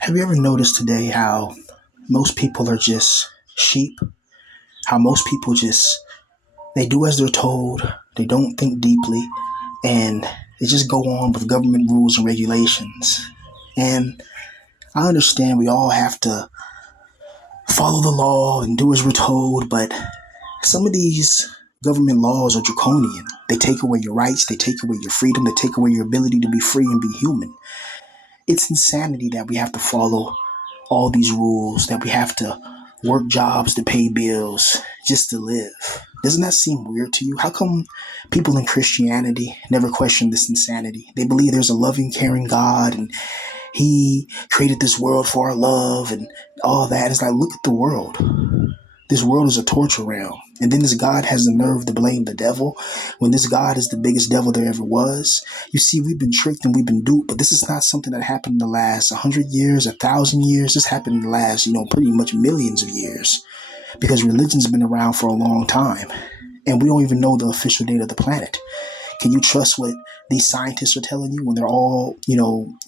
Have you ever noticed today how most people are just sheep? How most people just they do as they're told, they don't think deeply, and they just go on with government rules and regulations. And I understand we all have to follow the law and do as we're told, but some of these government laws are draconian. They take away your rights, they take away your freedom, they take away your ability to be free and be human. It's insanity that we have to follow all these rules, that we have to work jobs to pay bills just to live. Doesn't that seem weird to you? How come people in Christianity never question this insanity? They believe there's a loving, caring God and He created this world for our love and all that. It's like, look at the world. This world is a torture realm. And then this God has the nerve to blame the devil when this God is the biggest devil there ever was. You see, we've been tricked and we've been duped, but this is not something that happened in the last 100 years, 1,000 years. This happened in the last, pretty much millions of years because religion's been around for a long time and we don't even know the official date of the planet. Can you trust what these scientists are telling you when they're all,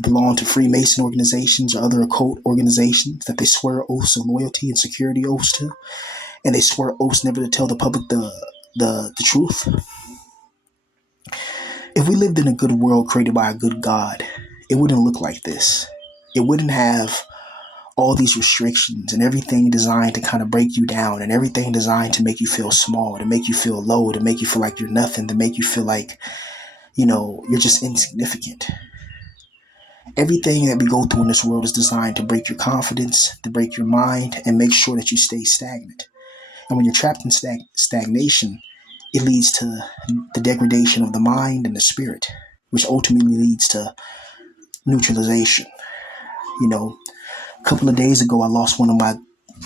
belong to Freemason organizations or other occult organizations that they swear oaths of loyalty and security oaths to? And they swear oaths never to tell the public the truth. If we lived in a good world created by a good God, it wouldn't look like this. It wouldn't have all these restrictions and everything designed to kind of break you down and everything designed to make you feel small, to make you feel low, to make you feel like you're nothing, to make you feel like, you're just insignificant. Everything that we go through in this world is designed to break your confidence, to break your mind, and make sure that you stay stagnant. And when you're trapped in stagnation, it leads to the degradation of the mind and the spirit, which ultimately leads to neutralization. A couple of days ago, I lost one of my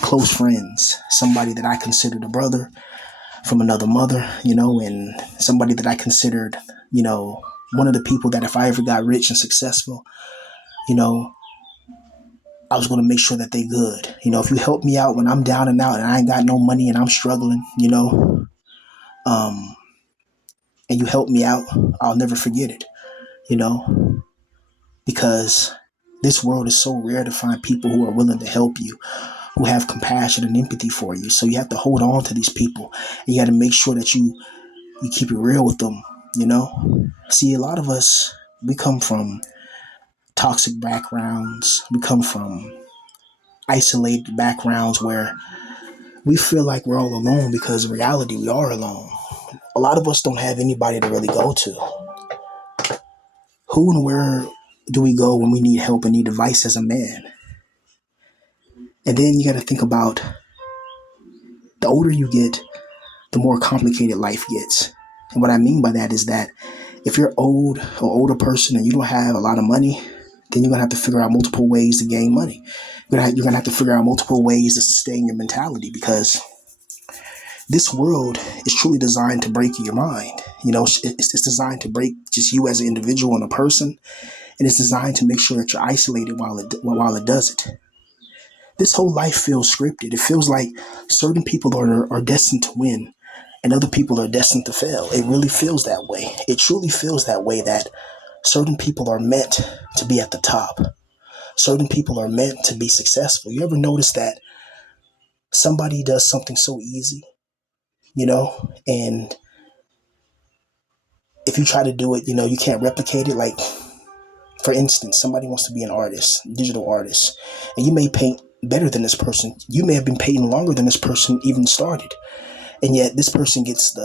close friends, somebody that I considered a brother from another mother, and somebody that I considered, one of the people that if I ever got rich and successful, you know, I was going to make sure that they good. If you help me out when I'm down and out and I ain't got no money and I'm struggling, um, and you help me out, I'll never forget it, you know, because this world is so rare to find people who are willing to help you, who have compassion and empathy for you. So you have to hold on to these people and you got to make sure that you keep it real with them, you know. See, a lot of us, we come from toxic backgrounds. We come from isolated backgrounds where we feel like we're all alone because in reality we are alone. A lot of us don't have anybody to really go to. Who and where do we go when we need help and need advice as a man? And then you got to think about the older you get, the more complicated life gets. And what I mean by that is that if you're old or older person and you don't have a lot of money, then you're gonna have to figure out multiple ways to gain money. You're gonna have to figure out multiple ways to sustain your mentality because this world is truly designed to break your mind. It's designed to break just you as an individual and a person, and it's designed to make sure that you're isolated while it does it. This whole life feels scripted. It feels like certain people are destined to win and other people are destined to fail. It really feels that way. It truly feels that way that certain people are meant to be at the top. Certain people are meant to be successful. You ever notice that somebody does something so easy, and if you try to do it, you can't replicate it. Like, for instance, somebody wants to be an artist, digital artist, and you may paint better than this person. You may have been painting longer than this person even started. And yet this person gets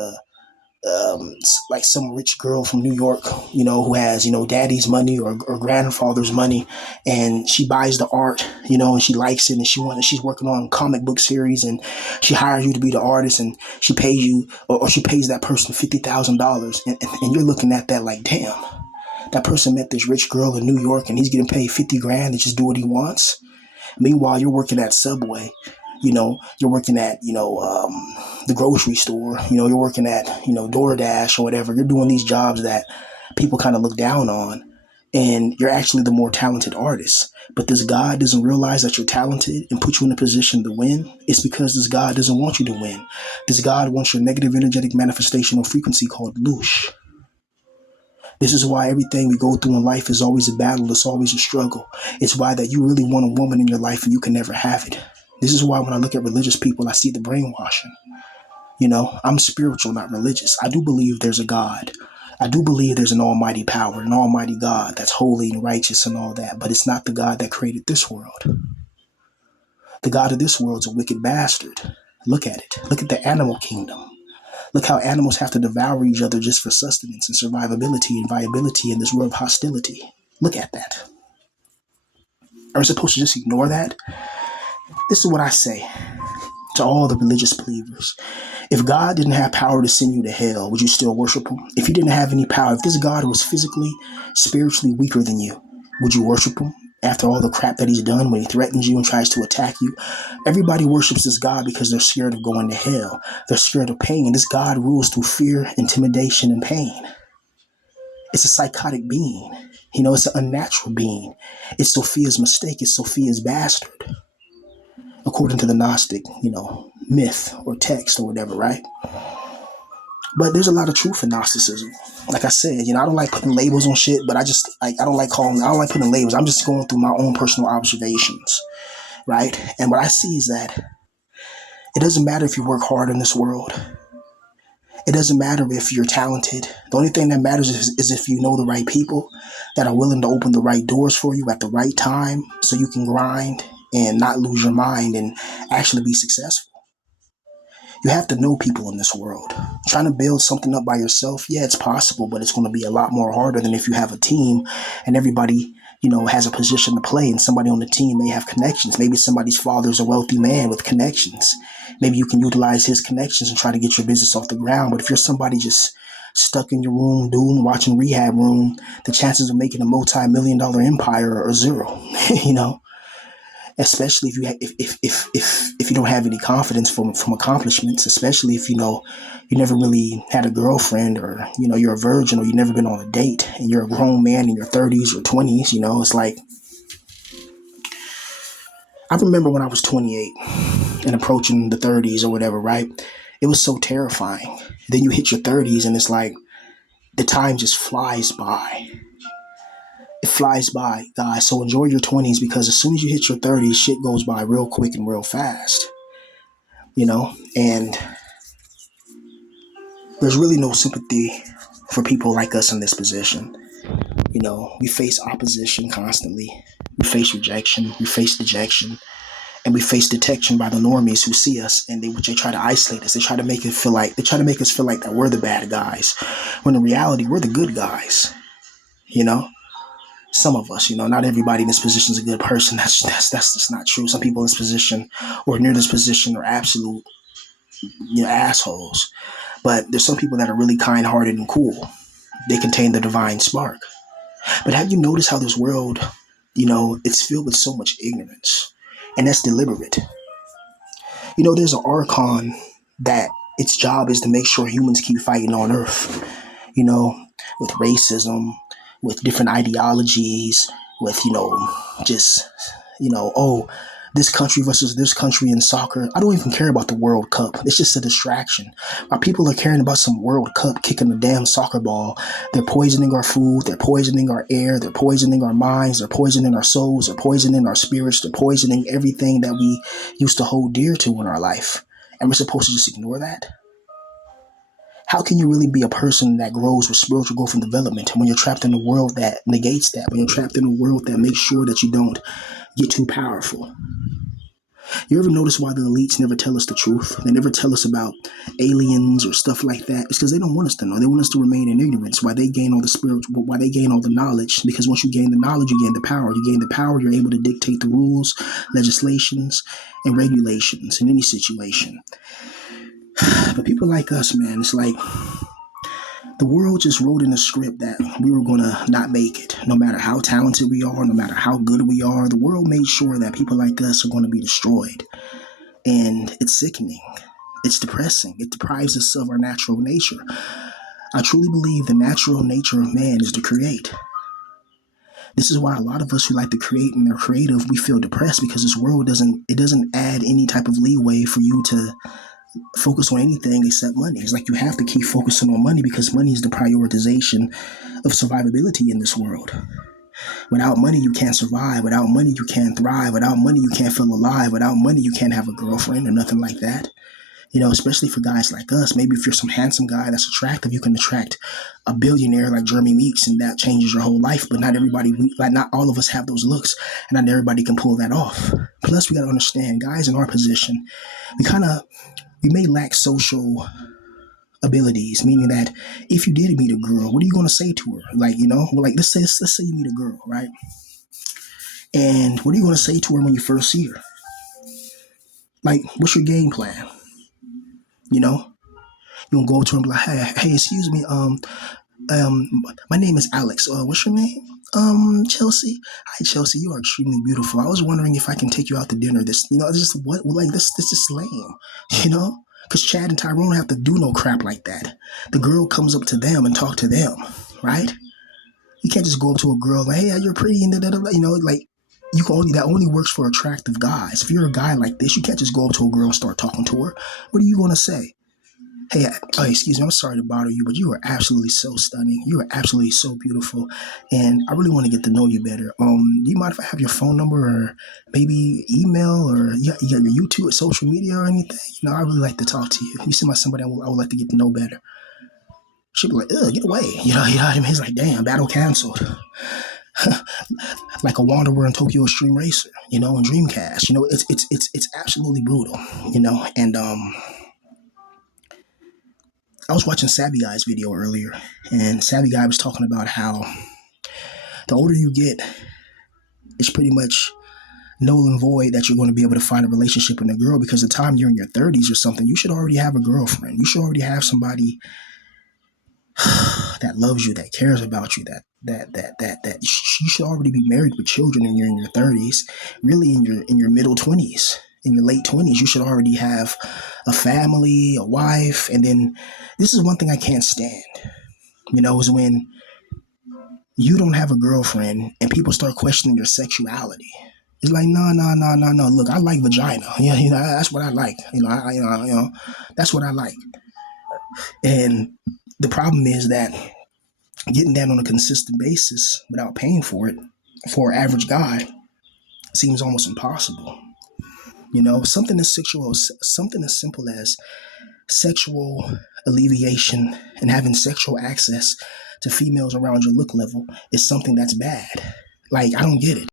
like some rich girl from New York, who has, daddy's money or grandfather's money, and she buys the art, and she likes it, and she's working on a comic book series, and she hires you to be the artist, and she pays you, or she pays that person $50,000, and you're looking at that like, damn, that person met this rich girl in New York, and he's getting paid 50 grand to just do what he wants. Meanwhile, you're working at Subway, you're working at, the grocery store, you're working at, DoorDash or whatever. You're doing these jobs that people kind of look down on, and you're actually the more talented artist. But this God doesn't realize that you're talented and put you in a position to win. It's because this God doesn't want you to win. This God wants your negative energetic manifestation or frequency called loosh. This is why everything we go through in life is always a battle. It's always a struggle. It's why that you really want a woman in your life and you can never have it. This is why when I look at religious people, I see the brainwashing. I'm spiritual, not religious. I do believe there's a God. I do believe there's an almighty power, an almighty God that's holy and righteous and all that. But it's not the God that created this world. The God of this world's a wicked bastard. Look at it. Look at the animal kingdom. Look how animals have to devour each other just for sustenance and survivability and viability in this world of hostility. Look at that. Are we supposed to just ignore that? This is what I say to all the religious believers. If God didn't have power to send you to hell, would you still worship him? If he didn't have any power, if this God was physically, spiritually weaker than you, would you worship him? After all the crap that he's done when he threatens you and tries to attack you, everybody worships this God because they're scared of going to hell. They're scared of pain. And this God rules through fear, intimidation, and pain. It's a psychotic being. It's an unnatural being. It's Sophia's mistake. It's Sophia's bastard, according to the Gnostic, myth or text or whatever, right? But there's a lot of truth in Gnosticism. Like I said, I don't like putting labels on shit, but I don't like putting labels. I'm just going through my own personal observations, right? And what I see is that it doesn't matter if you work hard in this world. It doesn't matter if you're talented. The only thing that matters is if you know the right people that are willing to open the right doors for you at the right time so you can grind and not lose your mind and actually be successful. You have to know people in this world. Trying to build something up by yourself, yeah, it's possible, but it's going to be a lot more harder than if you have a team and everybody, has a position to play and somebody on the team may have connections. Maybe somebody's father's a wealthy man with connections. Maybe you can utilize his connections and try to get your business off the ground. But if you're somebody just stuck in your room, watching Rehab Room, the chances of making a multi-million-dollar empire are zero, especially if you don't have any confidence from accomplishments, especially if you never really had a girlfriend, or you're a virgin, or you've never been on a date and you're a grown man in your 30s or 20s. It's like, I remember when I was 28 and approaching the 30s or whatever, right? It was so terrifying. Then you hit your 30s and it's like the time just flies by. It flies by, guys. So enjoy your 20s, because as soon as you hit your 30s, shit goes by real quick and real fast. And there's really no sympathy for people like us in this position. We face opposition constantly. We face rejection. We face dejection. And we face detection by the normies who see us, and they try to isolate us. They try to make us feel like that we're the bad guys, when in reality we're the good guys. Some of us, not everybody in this position is a good person. That's just not true. Some people in this position or near this position are absolute, assholes. But there's some people that are really kind-hearted and cool. They contain the divine spark. But have you noticed how this world, it's filled with so much ignorance, and that's deliberate. There's an archon that its job is to make sure humans keep fighting on Earth. With racism, with different ideologies, with, just, oh, this country versus this country in soccer. I don't even care about the World Cup. It's just a distraction. While people are caring about some World Cup kicking the damn soccer ball, they're poisoning our food, they're poisoning our air, they're poisoning our minds, they're poisoning our souls, they're poisoning our spirits, they're poisoning everything that we used to hold dear to in our life. And we're supposed to just ignore that? How can you really be a person that grows with spiritual growth and development when you're trapped in a world that negates that, when you're trapped in a world that makes sure that you don't get too powerful? You ever notice why the elites never tell us the truth? They never tell us about aliens or stuff like that. It's because they don't want us to know. They want us to remain in ignorance. Why they gain all the knowledge? Because once you gain the knowledge, you gain the power. You gain the power, you're able to dictate the rules, legislations, and regulations in any situation. But people like us, man, it's like the world just wrote in a script that we were going to not make it. No matter how talented we are, no matter how good we are, the world made sure that people like us are going to be destroyed. And it's sickening. It's depressing. It deprives us of our natural nature. I truly believe the natural nature of man is to create. This is why a lot of us who like to create and are creative, we feel depressed, because this world doesn't add any type of leeway for you to focus on anything except money. It's like you have to keep focusing on money because money is the prioritization of survivability in this world. Without money, you can't survive. Without money, you can't thrive. Without money, you can't feel alive. Without money, you can't have a girlfriend or nothing like that. Especially for guys like us. Maybe if you're some handsome guy that's attractive, you can attract a billionaire like Jeremy Meeks, and that changes your whole life. But not everybody, not all of us have those looks, and not everybody can pull that off. Plus, we got to understand, guys in our position, we may lack social abilities, meaning that if you did meet a girl, what are you going to say to her? Let's say you meet a girl, right? And what are you going to say to her when you first see her? Like, what's your game plan? You know, you gonna go up to her and be like, hey, excuse me, um, my name is Alex. What's your name? Chelsea. Hi, Chelsea. You are extremely beautiful. I was wondering if I can take you out to dinner. It's just what like this is lame. You know, because Chad and Tyrone don't have to do no crap like that. The girl comes up to them and talk to them, right? You can't just go up to a girl like, hey, you're pretty and da da da. Like that only works for attractive guys. If you're a guy like this, you can't just go up to a girl and start talking to her. What are you gonna say? Hey, excuse me, I'm sorry to bother you, but you are absolutely so stunning. You are absolutely so beautiful, and I really want to get to know you better. Do you mind if I have your phone number or maybe email or you got your YouTube or social media or anything? I really like to talk to you. You seem like somebody I would like to get to know better. She'd be like, ugh, get away. You know what I mean? It's like, damn, battle canceled. Like a Wanderer in Tokyo Extreme Racer, and Dreamcast. It's absolutely brutal, and I was watching Savvy Guy's video earlier, and Savvy Guy was talking about how the older you get, it's pretty much null and void that you're going to be able to find a relationship with a girl because the time you're in your 30s or something, you should already have a girlfriend. You should already have somebody that loves you, that cares about you, that you should already be married with children and you're in your 30s, really in your middle 20s. In your late 20s, you should already have a family, a wife. And then this is one thing I can't stand, is when you don't have a girlfriend and people start questioning your sexuality. It's like, no, no, no, no, no. Look, I like vagina. Yeah, that's what I like. That's what I like. And the problem is that getting that on a consistent basis without paying for it for an average guy seems almost impossible. Something as simple as sexual alleviation and having sexual access to females around your look level is something that's bad. Like, I don't get it.